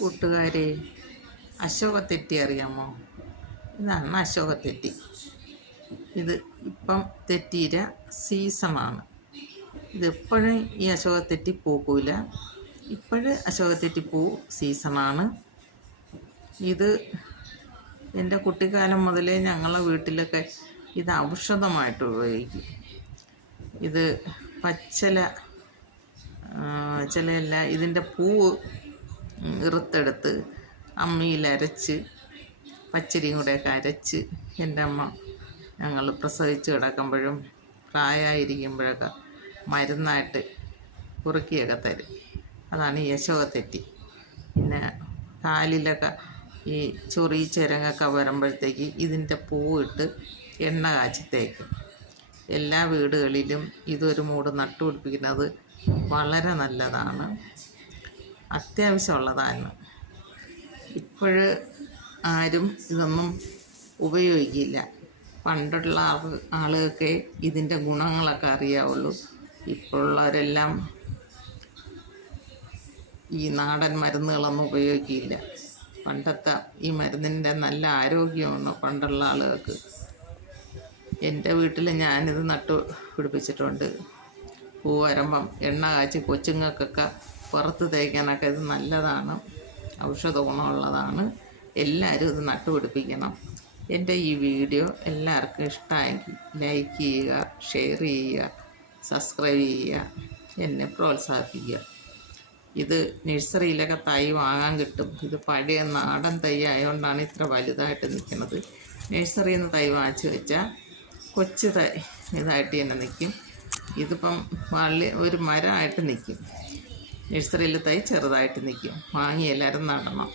കൂട്ടുകാരെ, അശോകത്തെറ്റി അറിയാമോ? ഇതാണ് അശോകത്തെറ്റി. ഇത് ഇപ്പം തെറ്റിയുടെ സീസണാണ്. ഇതെപ്പോഴും ഈ അശോകത്തെറ്റി പൂക്കൂല. ഇപ്പോഴും അശോകത്തെറ്റി പൂ സീസണാണ്. ഇത് എൻ്റെ കുട്ടിക്കാലം മുതലേ ഞങ്ങളെ വീട്ടിലൊക്കെ ഇത് ഔഷധമായിട്ട് ഉപയോഗിക്കും. ഇത് ചിലയല്ല, ഇതിൻ്റെ പൂവ് ഇറുത്തെടുത്ത് അമ്മിയിലരച്ച് പച്ചരിയും കൂടെയൊക്കെ അരച്ച് എൻ്റെ അമ്മ ഞങ്ങൾ പ്രസവിച്ച് കിടക്കുമ്പോഴും പ്രായമായിരിക്കുമ്പോഴൊക്കെ മരുന്നായിട്ട് കുറുക്കിയൊക്കെ തരും. അതാണ് ഈ അശോകത്തെറ്റി. പിന്നെ കാലിലൊക്കെ ഈ ചൊറി ചിരങ്ങൊക്കെ വരുമ്പോഴത്തേക്ക് ഇതിൻ്റെ പൂവിട്ട് എണ്ണ കാച്ചി തേക്കും. എല്ലാ വീടുകളിലും ഇതൊരു മൂട് നട്ടുപിടിപ്പിക്കുന്നത് വളരെ നല്ലതാണ്, അത്യാവശ്യമുള്ളതാണ്. ഇപ്പോഴ് ആരും ഇതൊന്നും ഉപയോഗിക്കില്ല. പണ്ടുള്ള ആളുകൾക്ക് ഇതിൻ്റെ ഗുണങ്ങളൊക്കെ അറിയാവുള്ളൂ. ഇപ്പോഴുള്ളവരെല്ലാം ഈ നാടൻ മരുന്നുകളൊന്നും ഉപയോഗിക്കില്ല. പണ്ടത്തെ ഈ മരുന്നിൻ്റെ നല്ല ആരോഗ്യമാണ് പണ്ടുള്ള ആളുകൾക്ക്. എൻ്റെ വീട്ടിൽ ഞാനിത് നട്ടു പിടിപ്പിച്ചിട്ടുണ്ട്. പൂ വരുമ്പം എണ്ണ കാച്ചി കൊച്ചുങ്ങൾക്കൊക്കെ പുറത്ത് തേക്കാനൊക്കെ ഇത് നല്ലതാണ്, ഔഷധ ഗുണമുള്ളതാണ്. എല്ലാവരും ഇത് നട്ടുപിടിപ്പിക്കണം. എൻ്റെ ഈ വീഡിയോ എല്ലാവർക്കും ഇഷ്ടമായെങ്കിൽ ലൈക്ക് ചെയ്യുക, ഷെയർ ചെയ്യുക, സബ്സ്ക്രൈബ് ചെയ്യുക, എന്നെ പ്രോത്സാഹിപ്പിക്കുക. ഇത് നഴ്സറിയിലൊക്കെ തൈ വാങ്ങാൻ കിട്ടും. ഇത് പഴയ നാടൻ തൈ ആയതുകൊണ്ടാണ് ഇത്ര വലുതായിട്ട് നിൽക്കുന്നത്. നഴ്സറിയിൽ നിന്ന് തൈ വാങ്ങിച്ച് വെച്ചാൽ കൊച്ചു തൈ ഇതായിട്ട് തന്നെ നിൽക്കും. ഇതിപ്പം ഒരു മരമായിട്ട് നിൽക്കും. നഴ്സറിയിൽ തൈ ചെറുതായിട്ട് നിൽക്കും. വാങ്ങി എല്ലാവരും നടണം.